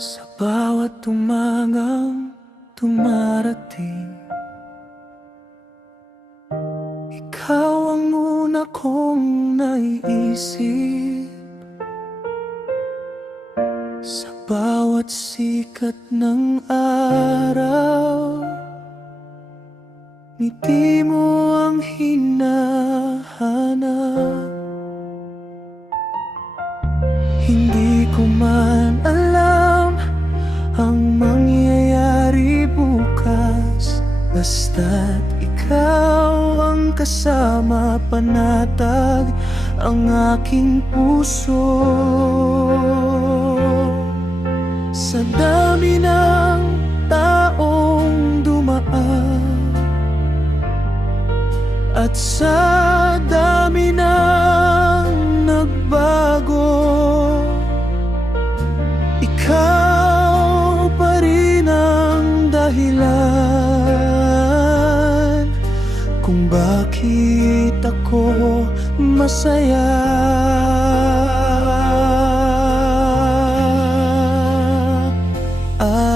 Sa bawat umagang dumarating, ikaw ang una kong naiisip. Sa bawat sikat ng araw, ngiti mo ang hinahanap. Hindi ko man alam ang mangyayari bukas, basta't ikaw ang kasama, panatag ang aking puso. Sa dami ng taong dumaan at sa dami ng nagbago, ikaw pa rin ang dahilan kung bakit ako masaya.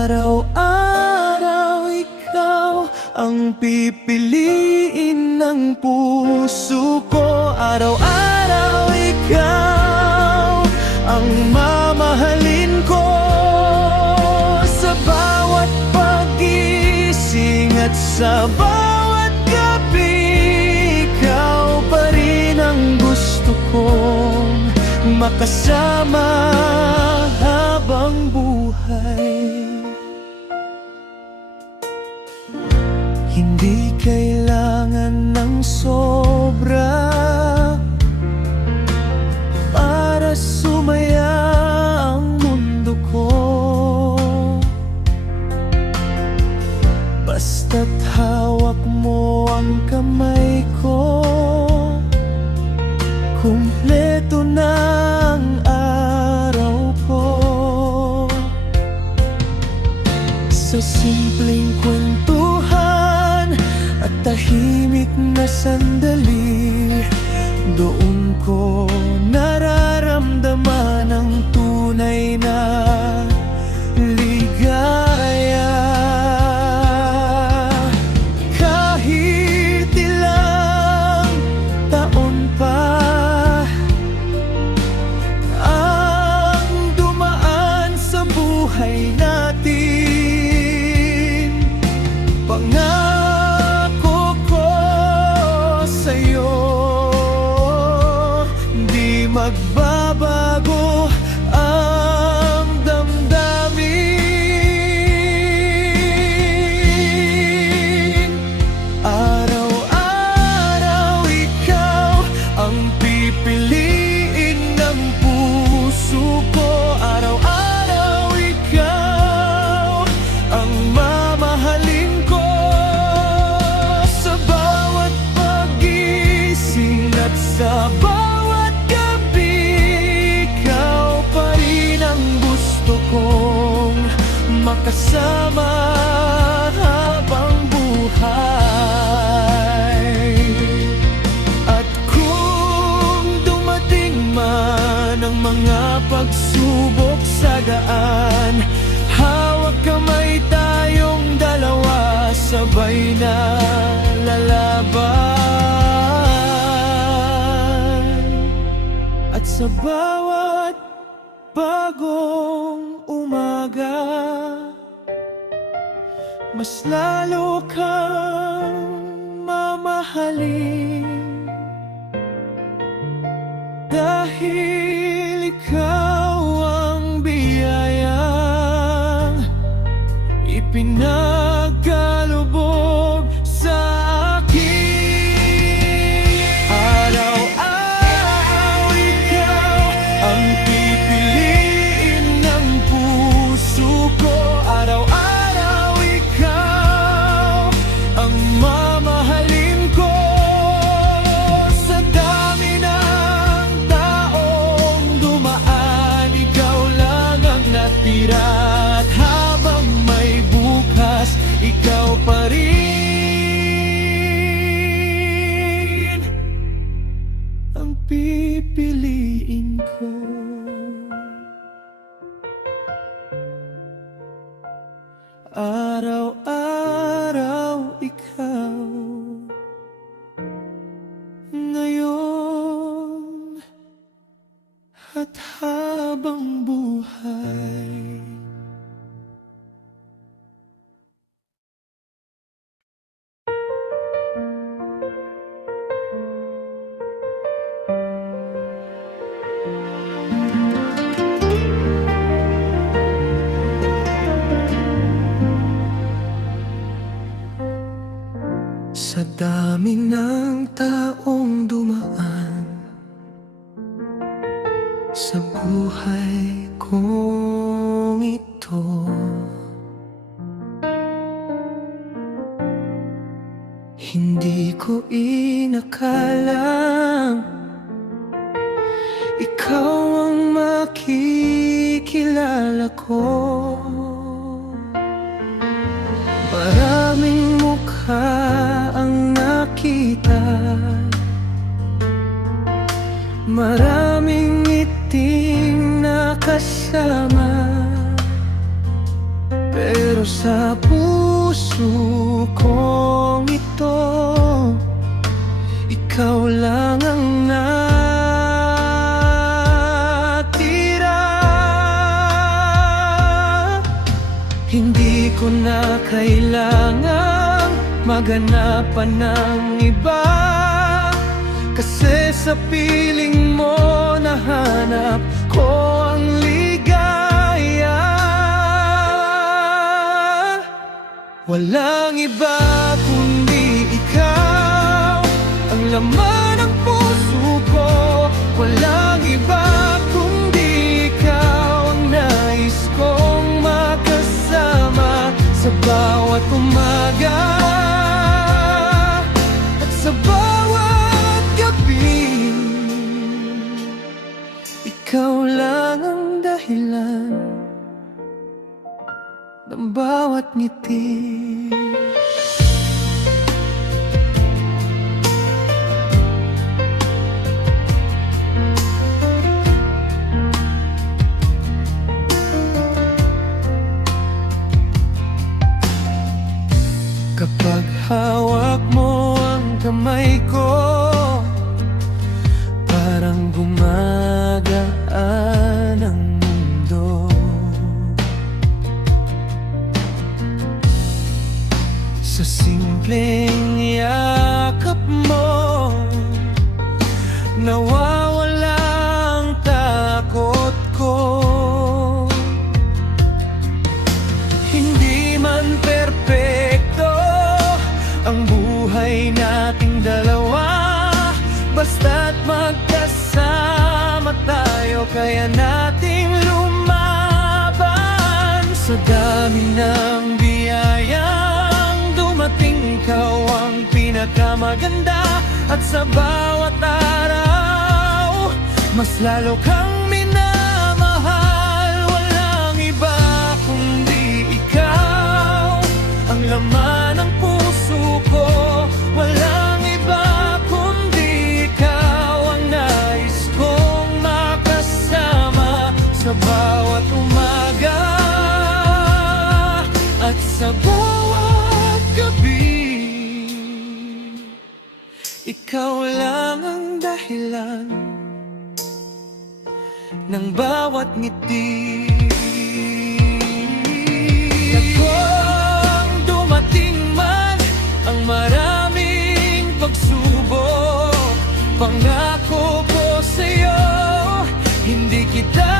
Araw-araw ikaw ang pipiliin ng puso ko. Araw-araw ikaw ang mamahalin ko. Sa bawat pag-gising at sa bawat gabi, ikaw pa rin ang gusto kong makasama habang buhay. Hindi kailangan ng sobra para sumaya ang mundo ko, basta't hawak mo ang kamay ko, kumpleto na ang araw ko. Sa simpleng kwentuhan at tahimik na sandali, doon ko nararamdaman ang tunay na ligaya. Kahit ilang taon pa ang dumaan sa buhay natin, pangako ko sa'yo, di magbabago ang damdamin. Araw-araw ikaw ang pipiliin ng puso ko. Araw-araw ikaw ang mamahalin ko. Sa bawat pag-gising at sa bawat gabi, ikaw pa rin ang gusto kong makasama habang buhay. At kung dumating man ang mga pagsubok sa daan, hawak kamay tayong dalawa, sabay na lalaban. At sa bawat bagong umaga, mas lalo kang mamahalin, dahil ikaw ang biyayang ipinagkaloob sa akin. Araw-araw ikaw ang pipiliin ng puso ko. Araw-araw ikaw ang mamahalin ko. Sa dami ng taong dumaan, ikaw lang ang natira. At habang may bukas, ikaw pa rin ang pipiliin ko. Araw-araw ikaw, ngayon at habang buhay. Sa dami ng taong dumaan sa buhay kong ito, hindi ko inakalang ikaw ang makikilala ko. Maraming mukha ang nakita, maraming ngiting nakasama, pero sa puso kong ito, ikaw lang ang natira. Hindi ko na kailangang maghanap ng iba, kasi sa piling mo nahanap ko ang ligaya. Walang iba kundi ikaw ang laman ng puso ko. Walang iba kundi ikaw ang nais kong makasama sa bawat umaga at sa bawat gabi. Ikaw lang ang dahilan ng bawat ngiti. Kapag hawak mo ang kamay ko, parang gumagaan ang mundo. Sa simpleng yakap mo, nawawala ang takot ko. Hindi man perpekto ang buhay nating dalawa, basta't magkasama tayo, kaya nating lumaban. Sa dami ng biyayang dumating, ikaw ang pinakamaganda, at sa bawat araw mas lalo kang minamahal. Walang iba kundi ikaw ang laman ng puso ko. Walang iba kundi ikaw ang nais kong makasama sa bawat umaga at sa bawat gabi. Ikaw lang ang dahilan ng bawat ngiti. Kung dumating man ang maraming pagsubok, pangako ko sa'yo, hindi kita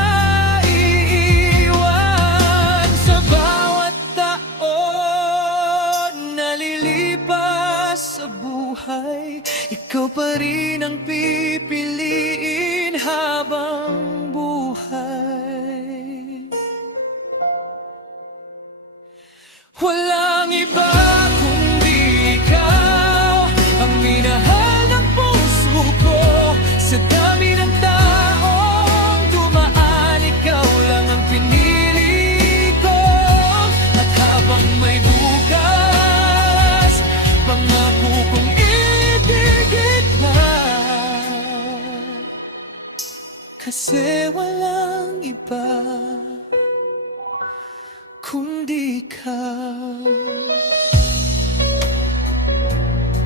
iiwan. Sa bawat taon na lilipas sa buhay, ikaw pa rin ang pipiliin habang buhay. kundi ka.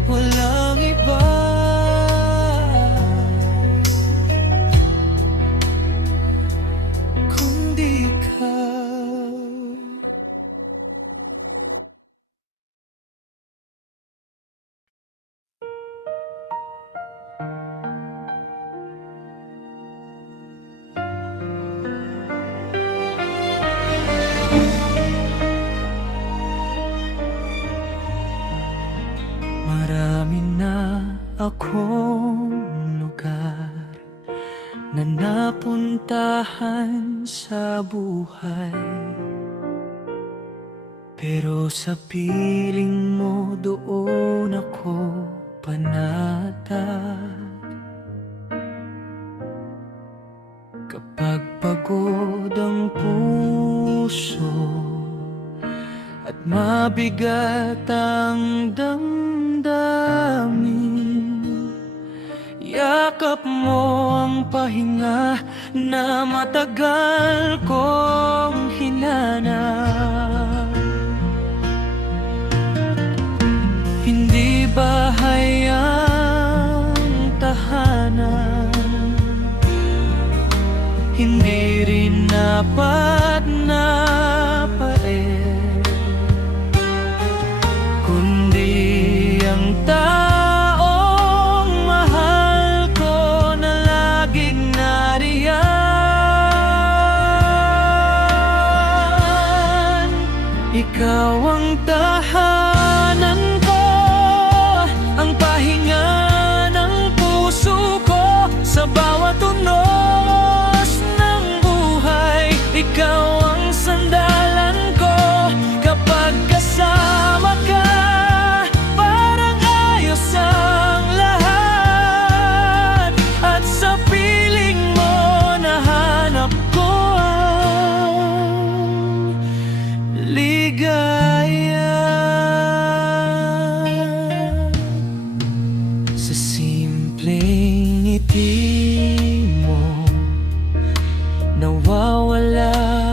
Walang iba, kundi ka. Marami na akong lugar na napuntahan sa buhay, pero sa piling mo doon ako panatag. Kapag pagod ang puso at mabigat ang damdamin, yakap mo ang pahinga na matagal kong hinanap. Hindi bahay ang tahanan, hindi rin dapat na paer, kundi ang taong mahal ko na laging nariyan. Ikaw ang tahanan ko, ang pahinga ng puso ko. Sa bawat unos ng buhay, ikaw ang sandalan ko. Kapag kasama ka, parang ayos ang lahat. At sa piling mo, nahanap ko ang ligaya. Sa simpleng ngiti mo, nawawala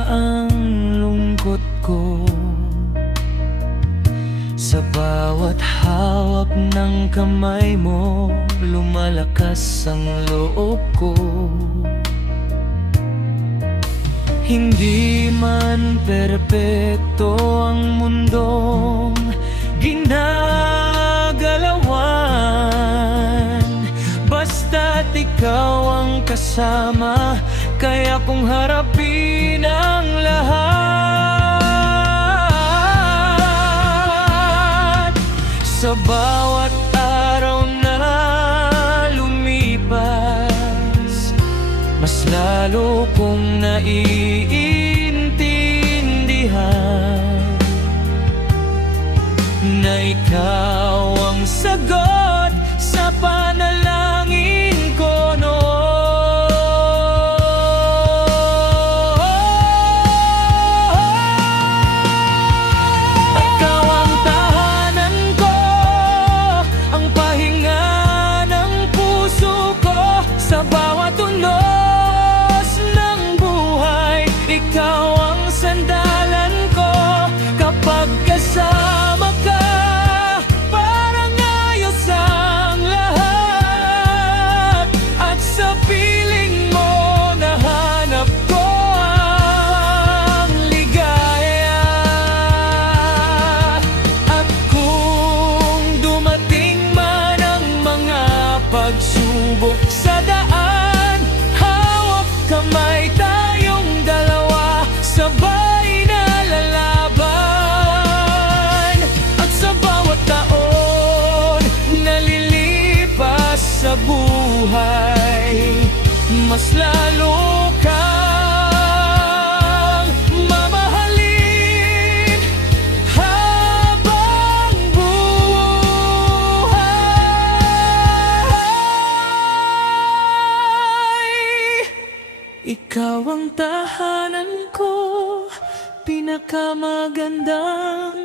ang lungkot ko. Sa bawat hawak ng kamay mo, lumalakas ang loob ko. Hindi man perpekto ang mundong ginagalawan, basta't ikaw ang kasama, kaya kung harapin ang lahat. Sa bawat araw na lumipas, mas lalo kong naiintindihan na ikaw ang sagot sa panalangin ko noon. Ikaw ang tahanan ko, ang pahinga ng puso ko. Sa bawat unos ng buhay, ikaw ang sandalan ko. Kapag kasama ka, parang ayos ang lahat. At sa piling mo, nahanap ko ang ligaya. At kung dumating man ang mga pagsubok sa daan, hawak kamay tayong dalawa, sabay na lalaban. At sa bawat taon na lilipas sa buhay, mas lalo kang mamahalin habang buhay. Ikaw ang tahanan ko, pinakamagandang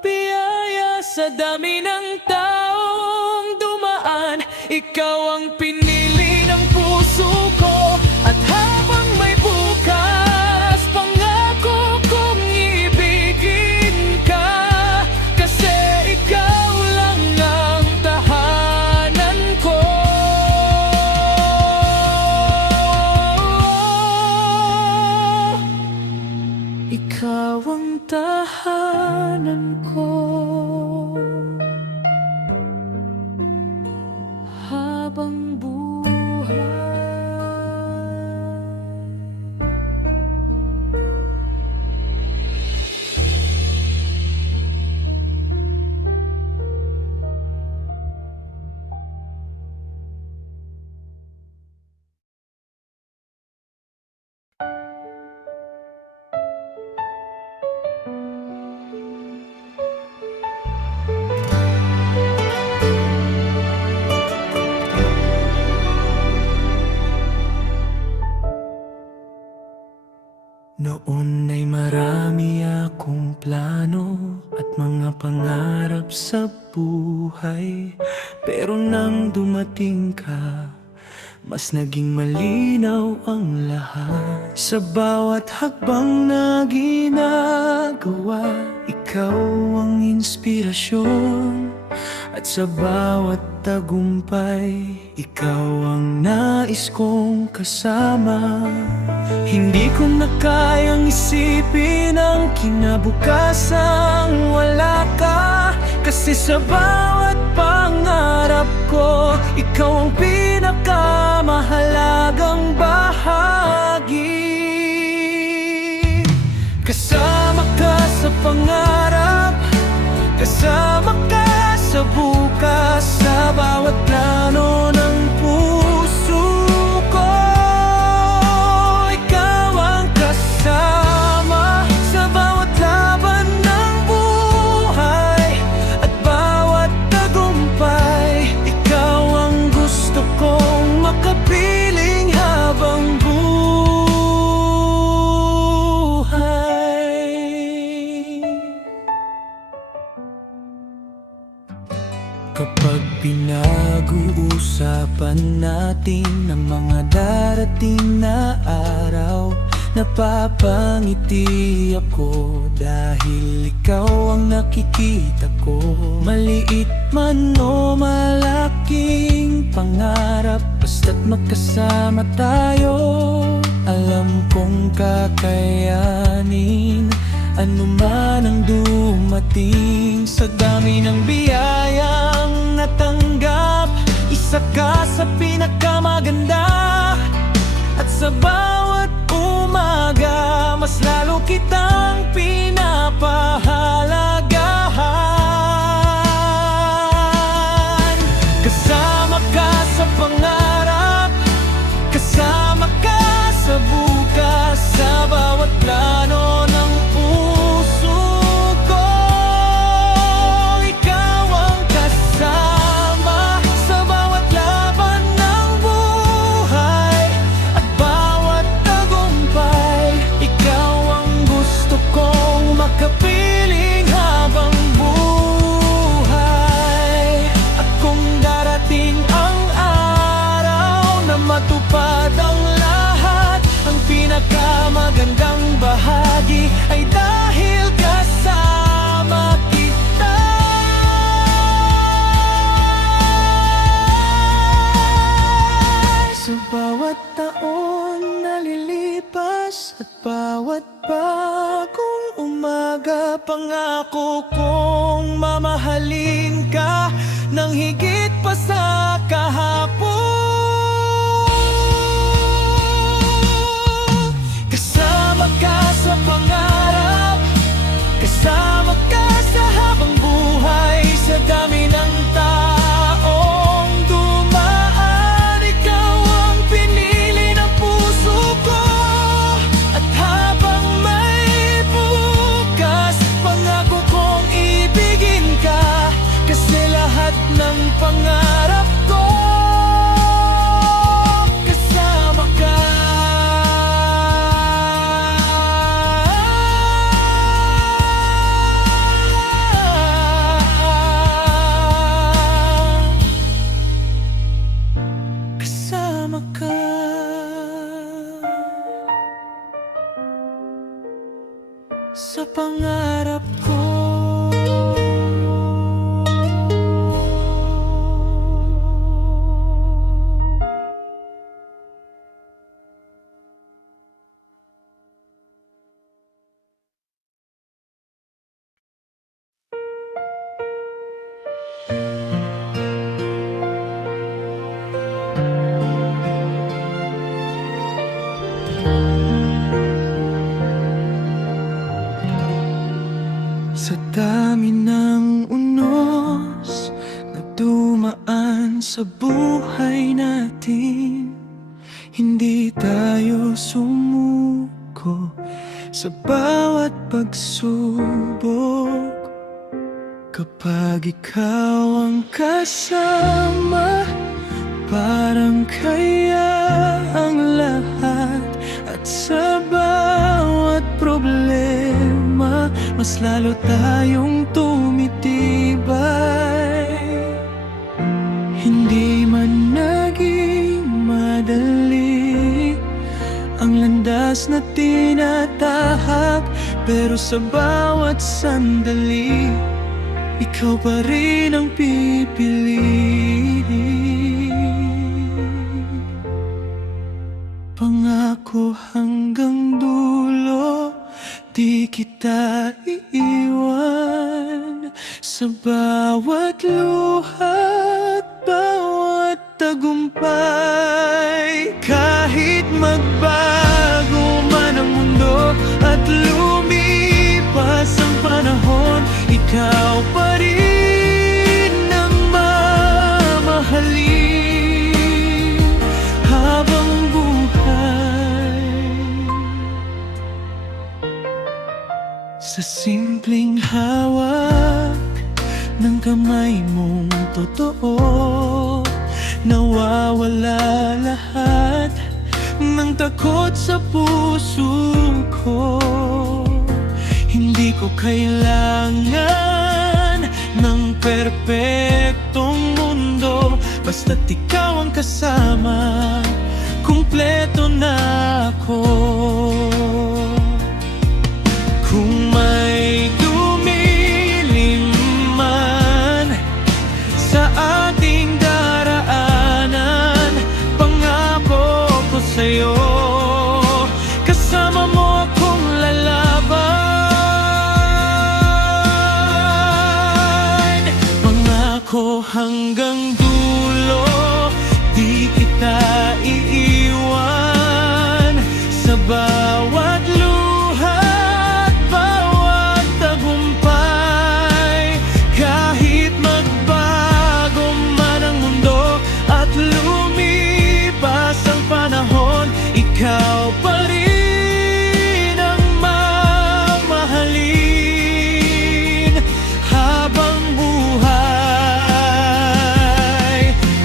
biyaya. Sa dami ng taong dumaan, ikaw ang pinili ng puso ko. At habang may bukas, pangako kong ibig ikaw ang tahanan ko habang buhay. Noon ay marami akong plano at mga pangarap sa buhay. Pero nang dumating ka, mas naging malinaw ang lahat. Sa bawat hakbang na ginagawa, ikaw ang inspirasyon. At sa bawat tagumpay, ikaw ang nais kong kasama. Hindi ko na kayang isipin ang kinabukasan wala ka. Kasi sa bawat pangarap ko, ikaw ang pinakamahalagang bahagi. Kasama ka sa pangarap, kasama ka sa bukas, sa bawat plano ng puso ko. Ikaw ang kasama sa bawat laban ng buhay at bawat tagumpay. Ikaw ang gusto kong makapiling habang buhay. Kapag pinag-uusapan natin ang mga darating na araw, napapangiti ako dahil ikaw ang nakikita ko. Maliit man o malaking pangarap, basta't magkasama tayo, alam kong kakayanin anuman ang dumating. Sa dami ng biyayang natanggap, isa ka sa pinakamaganda. At sa bawat umaga, mas lalo kitang pinapahalagahan. Kasama ka sa pangarap, kasama ka sa bukas, sa bawat plano ng puso ko. Ikaw ang kasama sa bawat laban ng buhay at bawat tagumpay. Ikaw ang gusto kong makapiling habang buhay. At kung darating ang araw na matupad ang lahat, ang pinakamagandang bahagi ay dahil kasama kita. Sa bawat taon na lilipas at bawat bagong umaga, pangako kong mamahalin ka ng higit pa sa kahapon. Kasama ka sa pangarap, kasama ka sa habang buhay. Sa dami ng taong dumaan, ikaw ang pinili ng puso ko. At habang may bukas, pangako kong ibigin ka. Kasi lahat ng pangarap ko, kasama ka. Kasama ka sa pangarap ko. Sa dami ng unos na dumaan sa buhay natin, hindi tayo sumuko sa bawat pagsubok. Kapag ikaw ang kasama, parang kaya ang lahat. At sa bawat problema, mas lalo tayong tumitibay. Hindi man naging madali ang landas na tinatahak, pero sa bawat sandali, ikaw pa rin ang pipiliin. Pangako hanggang dulo, di kita iiwan. Sa bawat luha at bawat tagumpay, kahit magbago man ang mundo at lumipas ang panahon, ikaw pa rin ang mamahalin habang buhay. Sa simpleng hawak ng kamay mong totoo, nawawala lahat ng takot sa puso ko. Hindi ko kailangan ng perpektong mundo, basta't ikaw ang kasama, kumpleto na ako. Kung may dumilim man sa ating daraanan, pangako ko sa'yo, kasama mo akong lalaban. Pangako hanggang dulo, di kita iiwan. Sa bawat luha at bawat tagumpay, kahit magbago man ang mundo at lumipas ang panahon, ikaw pa rin ang mamahalin habang buhay.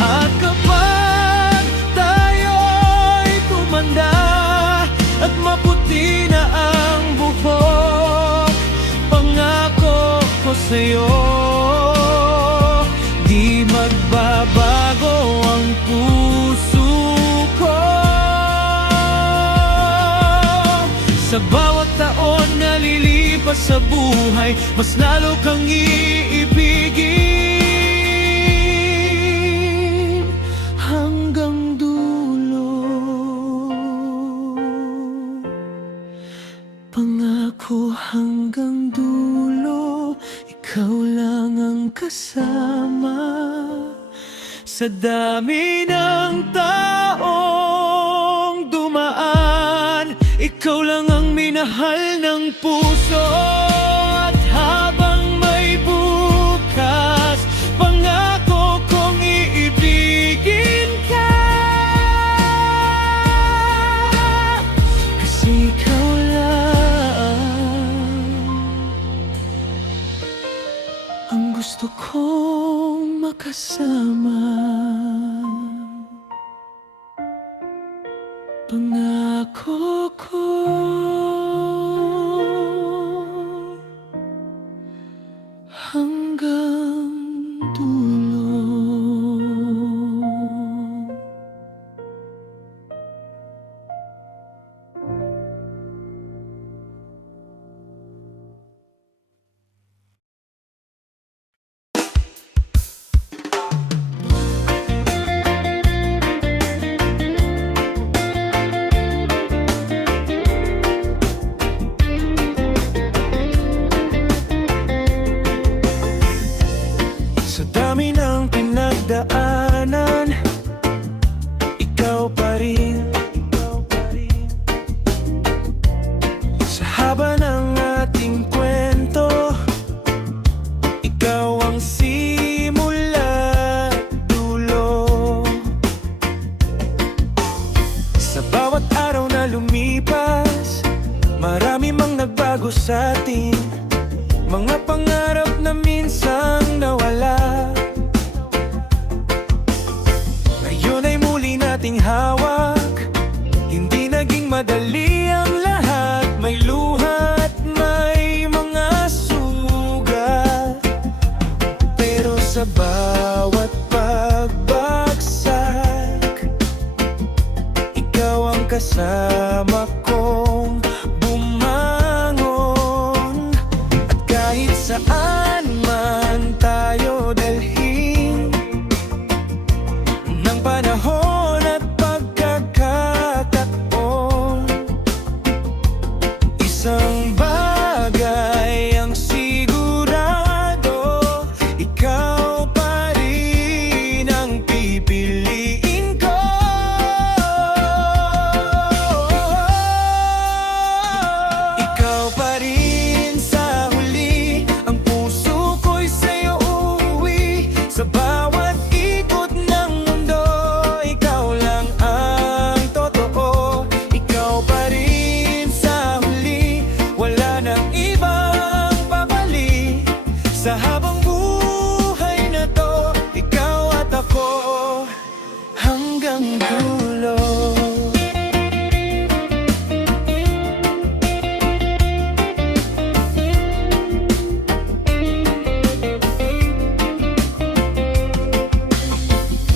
At kapag tayo'y tumanda at maputi na ang buhok, pangako ko sa'yo, di magbabago ang puso ko. Sa bawat taon na lilipas sa buhay, mas lalo kang iibigin hanggang dulo. Pangako hanggang dulo, ikaw lang ang kasama. Sa dami ng taong dumaan, ikaw lang ang minahal ng puso. At habang may bukas, pangako kong iibigin ka. Kasi ikaw lang ang gusto kong makasama. Pangako ko hanggang dulo. mga pangarap na minsang nawala, ngayon ay muli nating hawak. Hindi naging madali ang lahat, may luha at may mga sugat. Pero sa bawat pagbagsak, ikaw ang kasama kong bumangon. At kahit saan man tayo dalhin ng panahon at pagkakataon, isang bagay ang sigurado, ikaw pa rin ang pipiliin ko. Ikaw pa rin sa huli, ang puso ko'y sa'yo uuwi. Sa bawat ikot ng mundo, ikaw lang ang totoo. Ikaw pa rin sa huli, wala nang ibang papali. Sa habang buhay na to, ikaw at ako hanggang dulo.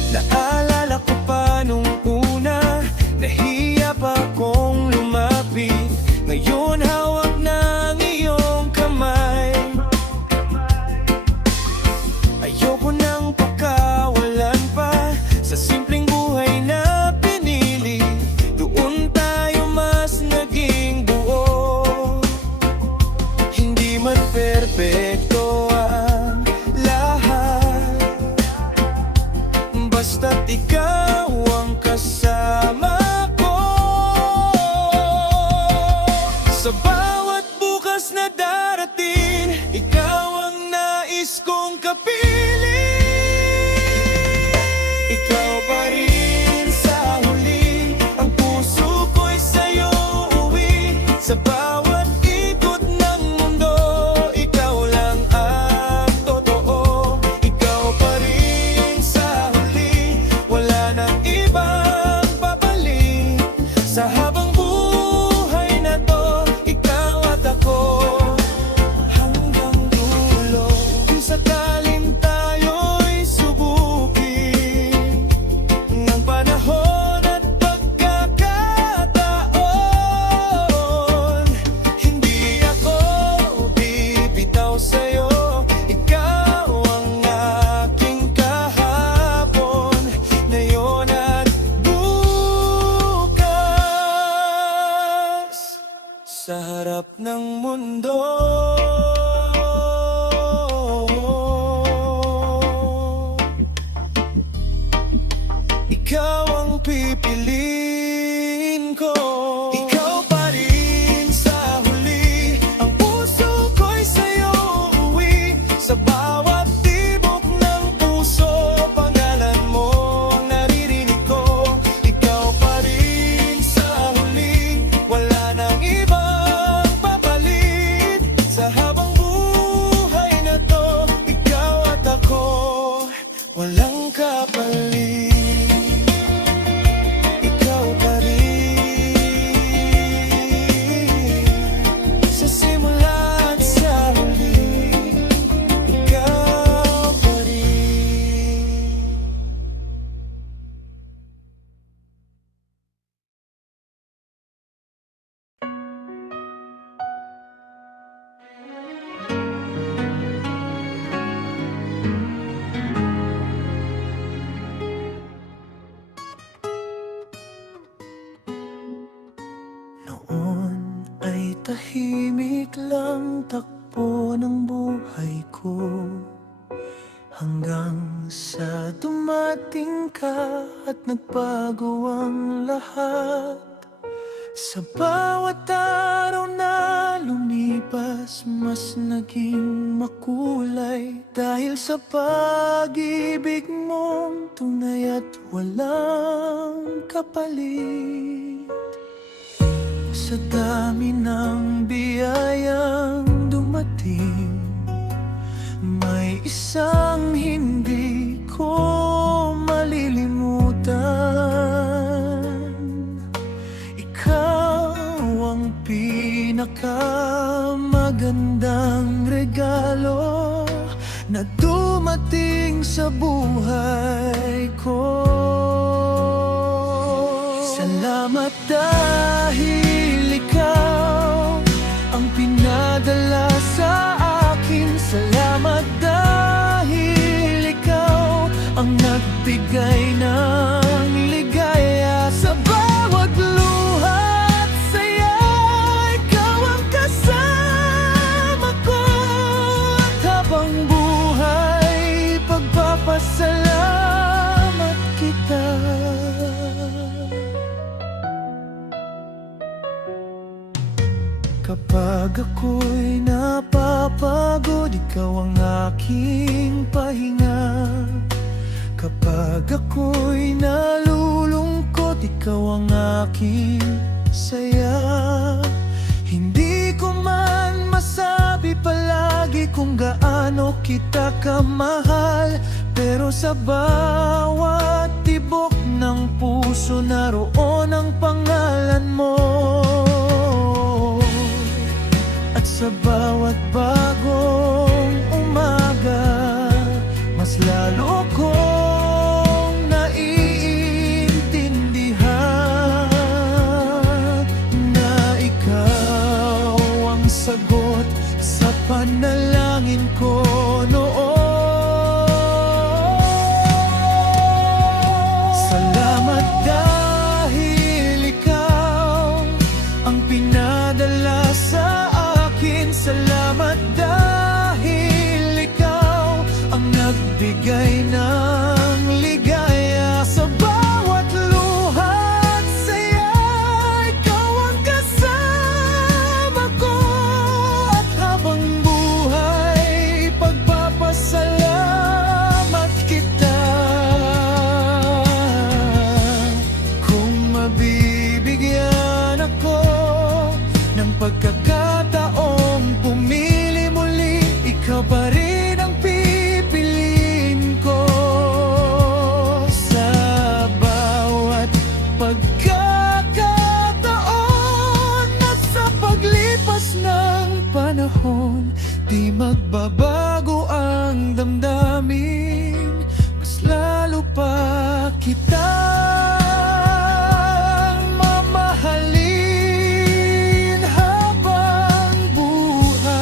Naalala ko pa nung una, nahiya pa akong lumapit. Ngayon hawak na ang iyong kamay. Ayoko nang pakawalan pa sa simpleng buhay na pinili. Doon tayo mas naging buo. Hindi man perpekto ang lahat, basta't ikaw ang kasama ko. Sa bawat bukas na darating, ikaw ang nais kong kapiling. Ikaw pa rin sa huli, ang puso ko'y sa'yo uuwi. Sa bawat ikot ng mundo, ikaw lang ang totoo. Ikaw pa rin sa huli, wala nang ibang papalit. Sa habang buhay na to, ikaw at ako hanggang dulo. Kung sakaling tayo'y subukin ng panahon at pagkakataon, hindi ako bibitaw sa'yo. Ikaw ang aking kahapon, ngayon at bukas. Sa harap ng mundo, ikaw ang pipiliin ko. Ikaw pa rin sa huli, ang puso ko'y sa'yo uuwi. Sa bawat tibok ng puso, pangalan mo ang naririnig ko. Ikaw pa rin sa huli, wala nang ibang papalit. Sa habang buhay na to, ikaw at ako walang kapalit. Ikaw pa rin sa simula at sa huli, ikaw pa rin. Noon ay tahimik lang takbo ng buhay ko, hanggang sa dumating ka at nagbago ang lahat. Sa bawat araw na lumipas, mas naging makulay dahil sa pag-ibig mong tunay at walang kapalit. Sa dami ng biyayang dumating, pinakamagandang regalo na dumating sa buhay ko. Salamat dahil ikaw ang pinadala sa akin. Salamat dahil ikaw ang nagbigay ng ligaya sa bawat luha at saya. Ikaw ang kasama ko at habang buhay pagpapasalamat kita. Kapag ako'y napapagod, ikaw ang aking pahinga. Kapag ako'y nalulungkot, ikaw ang aking saya. Hindi ko man masabi palagi kung gaano kita kamahal, pero sa bawat tibok ng puso naroon ang pangalan mo. At sa bawat bagong umaga, mas lalo kong naiintindihan na ikaw ang sagot sa panalangin ko noon. Salamat dahil ikaw ang pinadala sa akin. Salamat dahil ikaw ang nagbigay ng ligaya sa bawat luha at saya. Ikaw ang kasama ko at habang buhay pagpapasalamat kita. Kung mabibigyan ako ng pagkakataong pumili muli, ikaw pa rin ang pipiliin ko. Sa bawat pagkakataon at sa paglipas ng panahon, di magbabago ang damdamin, mas lalo pa kitang mamahalin habang buhay.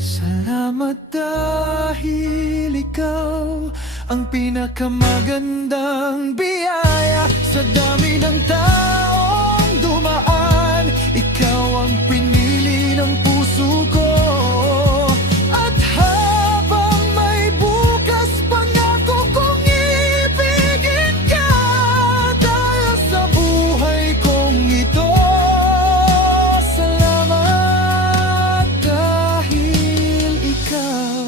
Salamat dahil ikaw ang pinakamagandang biyaya. Sa dami ng taong dumaan, ikaw ang pinili ng puso ko. At habang may bukas, pangako kong ibigin ka. Dahil sa buhay kong ito, salamat dahil ikaw.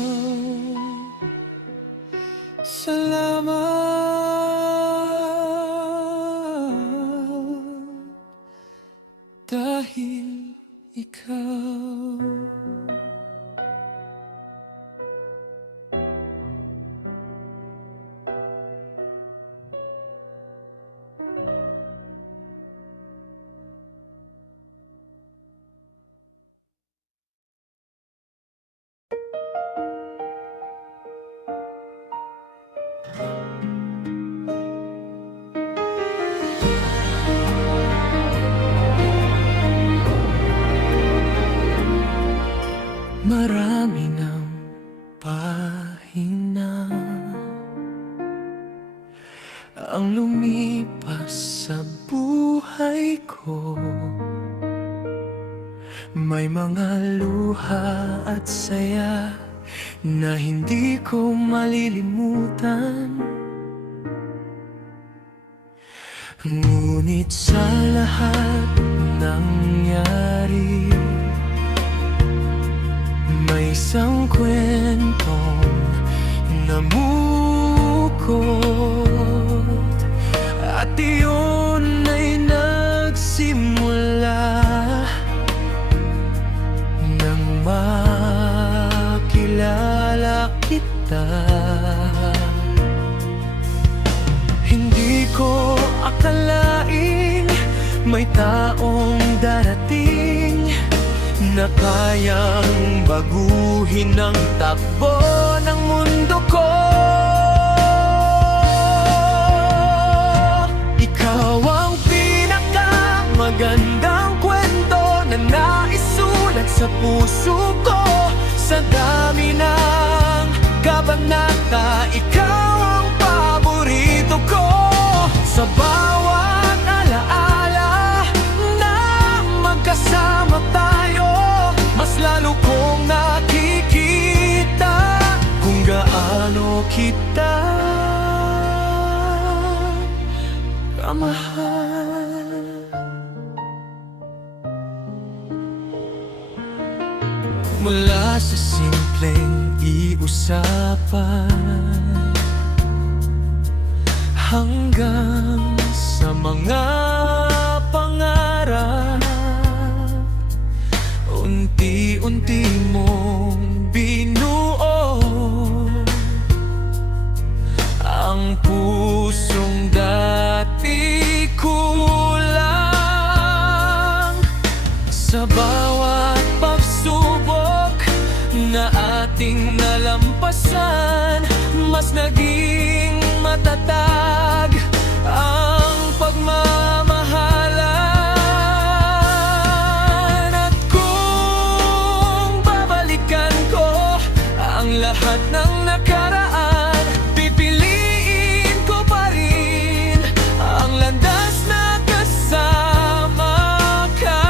Salamat dahil ikaw. Marami ng pahina ang lumipas sa buhay ko. May mga luha at saya na hindi ko malilimutan. Ngunit sa lahat nangyari, may isang kwentong namukot. At iyon ay nagsimula nang makilala kita. Hindi ko akalaing may taong darating na kayang baguhin ang takbo ng mundo ko. Ikaw ang pinakamagandang kwento na naisulat sa puso ko. Sa dami ng kabanata, ikaw ang paborito ko. Sa bawat alaala na magkasama tayo, mas lalo kong nakikita kung gaano kita kamahal. Mula sa simpleng iusapan hanggang sa mga pangarap, unti-unti mong binuo ang pusong dati kulang. Sa bawat pagsubok na ating nalampasan, mas naging matatag ang pagmamahalan. At kung babalikan ko ang lahat ng nakaraan, pipiliin ko pa rin ang landas na kasama ka.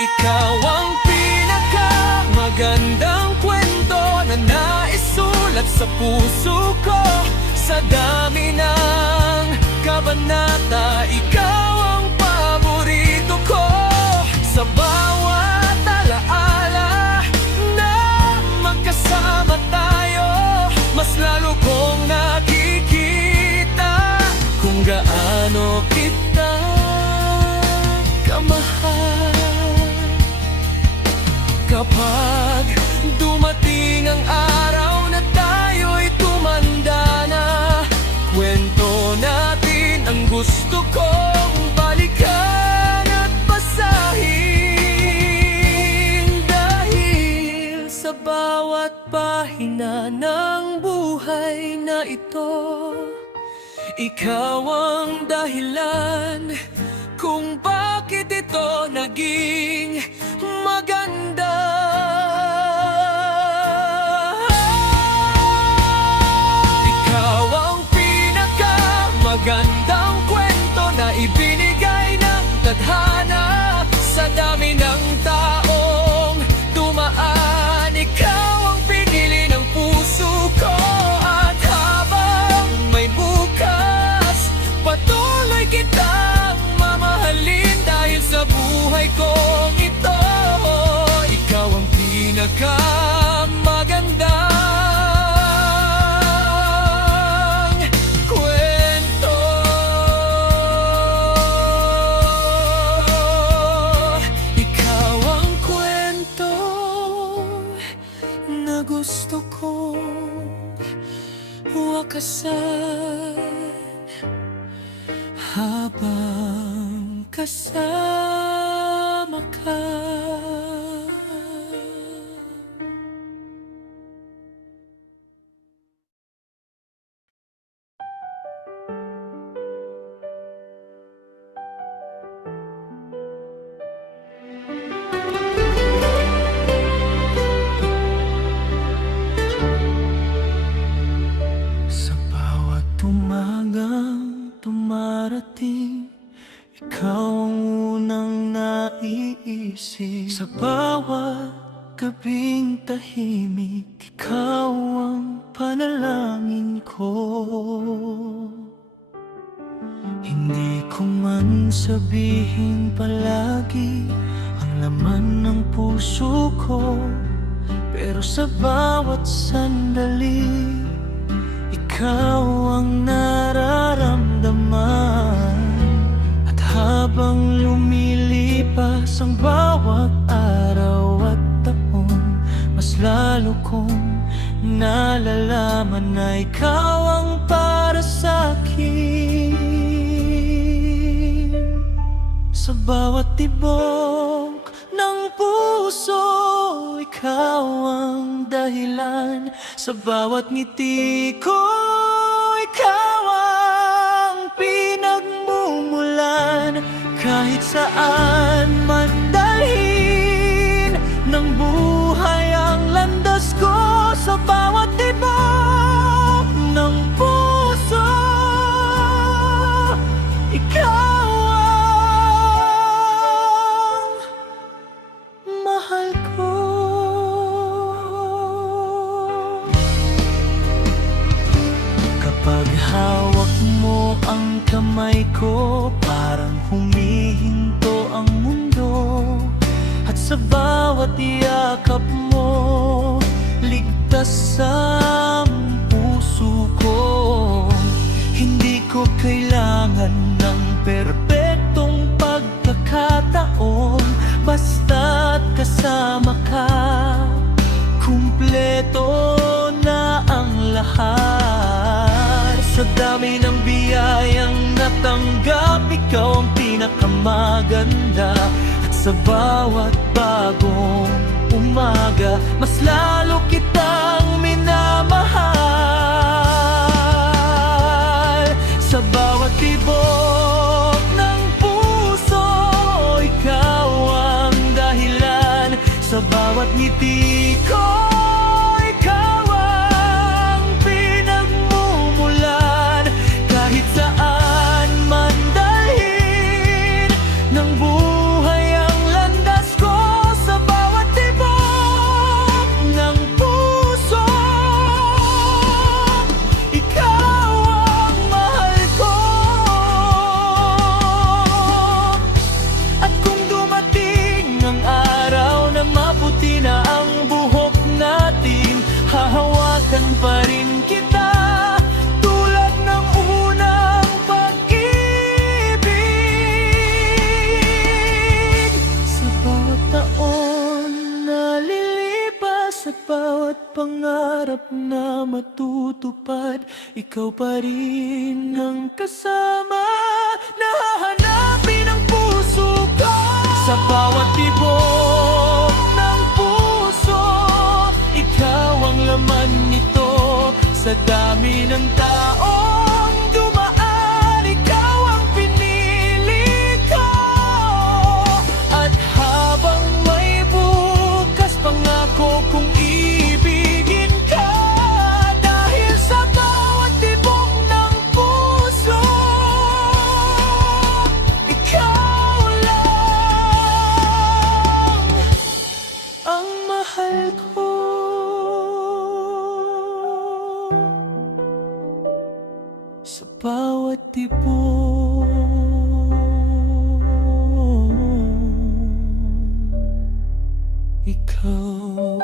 Ikaw ang pinakamagandang kwento na naisulat sa puso ko. Sa dami ng kabanata, ikaw ang paborito ko. Sa bawat alaala na magkasama tayo, mas lalo kong nakikita kung gaano kita kamahal. Kapag dumating ang araw na tayo'y tumanda na, kwento natin ang gusto kong balikan at basahin. Dahil sa bawat pahina ng buhay na ito, ikaw ang dahilan kung bakit ito naging maganda. Ikaw ang pinakamagandang kwento na ibinigay ng tadhana. Sa dami ng taong dumaan, ikaw ang pinili ng puso ko. At habang may bukas, patuloy kitang mamahalin. Dahil sa buhay kong ito, ikaw ang pinakamagandang kwento. Ikaw ang kwento na gusto kong wakasan habang kasama ka. Sa bawat umagang tumarating, ikaw ang unang naiisip. Sa bawat gabing tahimik, ikaw ang panalangin ko. Hindi ko man sabihin palagi ang laman ng puso ko, pero sa bawat sandali, ikaw ang nararamdaman. At habang lumilipas ang bawat araw at taon, mas lalo kong nalalaman na ikaw ang para sa'kin. Sa bawat tibok ng puso, ikaw ang dahilan. Sa bawat ngiti ko, ikaw ang pinagmumulan. Kahit saan man dalhin ng buhay ang landas ko, sa bawat tibok ng puso, ikaw ang mahal ko. Kapag hawak mo ang kamay ko, parang humihinto ang mundo. At sa bawat yakap mo, ligtas ang puso ko. Hindi ko kailangan ng perpektong pagkakataon. Basta't kasama ka, kumpleto na ang lahat. Sa dami ng biyayang natanggap, ikaw ang pinakamaganda. At sa bawat bagong umaga, mas lalo kitang minamahal. Sa bawat tibok ng puso, ikaw ang dahilan. Sa bawat ngiti ko, ikaw ang pinagmumulan. Kahit saan man dalhin ng buhay ang landas ko, sa bawat tibok ng puso, ikaw ang mahal ko. At kung dumating ang araw na maputi na ang buhok natin, hahawakan pa rin kita tulad ng unang pag-ibig. Sa bawat taon na lilipas at bawat pangarap na matutupad, ikaw pa rin ang kasama na hahanapin ang puso ko. Sa bawat tibok ng puso, ikaw ang laman nito. Sa dami ng taong dumaan, ikaw ang pinili ko. At habang may bukas, pangako kong ibigin ka. Dahil sa bawat tibok ng puso, ikaw lang ang mahal ko. Sa bawat tibok, ikaw.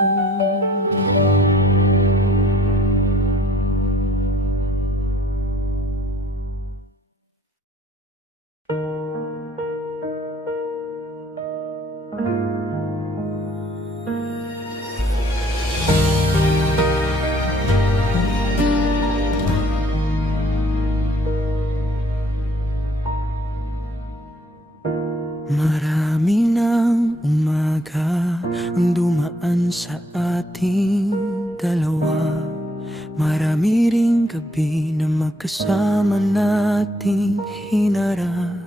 Marami ng umaga ang dumaan sa ating dalawa. Marami ring gabi na magkasama nating hinarap.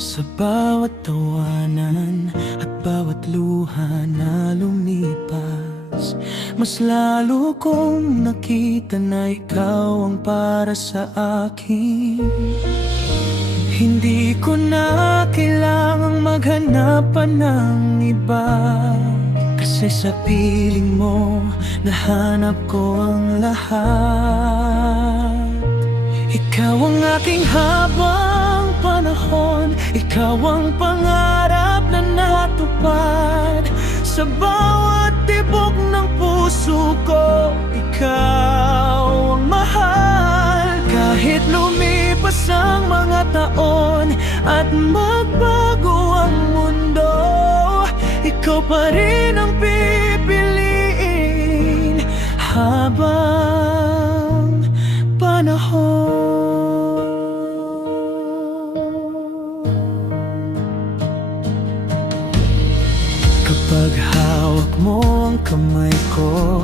Sa bawat tawanan at bawat luha na lumipas, mas lalo kong nakita na ikaw ang para sa akin. Hindi ko na kailangang maghanap pa ng iba, kasi sa piling mo nahanap ko ang lahat. Ikaw ang aking habang panahon, ikaw ang pangarap na natupad. Sa bawat tibok ng puso ko, ikaw ang mahal. Kahit lumipas ang mga taon at magbago ang mundo, ikaw pa rin ang pipiliin habang panahon. mo ang kamay ko,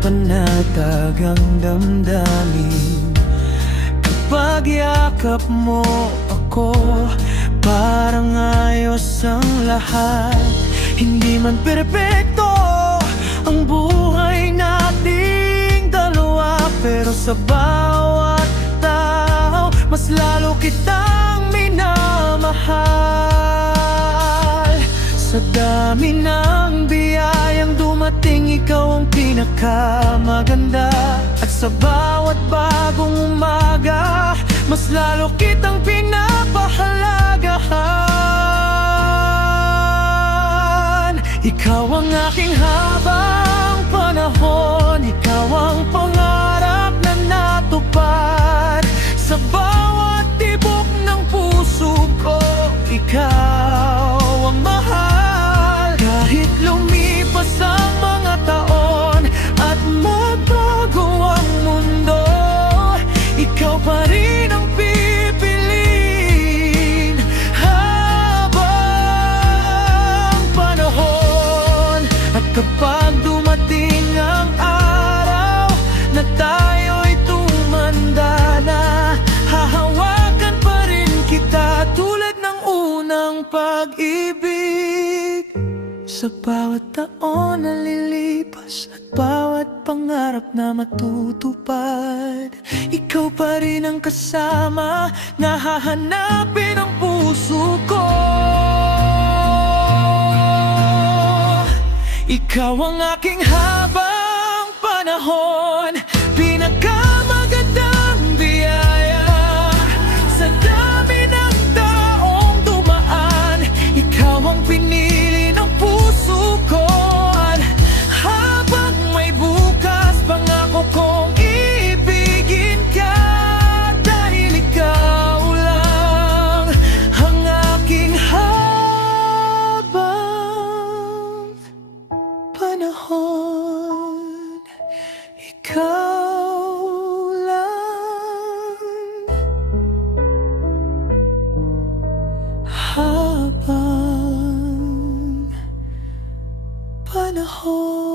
panatag ang damdamin. Kapag yakap mo ako, parang ayos ang lahat. Hindi man perpekto ang buhay nating dalawa, pero sa bawat tao, mas lalo kitang minamahal. Sa dami ng biyayang dumating, ikaw ang pinakamaganda. At sa bawat bagong umaga, mas lalo kitang pinapahalagahan. Ikaw ang aking habang panahon, ikaw ang pangarap na natupad. Sa bawat tibok ng puso ko, ikaw ang mahal. Kahit lumipas ang mga taon at magbago ang mundo, ikaw pa rin ang pipiliin habang panahon. At kapag dumating ang araw na tayo'y tumanda na, hahawakan pa rin kita tulad ng unang pag-ibig. Sa bawat taon na lilipas at bawat pangarap na matutupad, ikaw pa rin ang kasama na hahanapin ang puso ko. Ikaw ang aking habang panahon, pinakamagandang biyaya. Sa dami ng taong dumaan, ikaw ang pinili ng puso ko. At habang may bukas, pangako kong ibigin ka, dahil ikaw lang ang aking habang panahon. Ikaw lang habang panahon.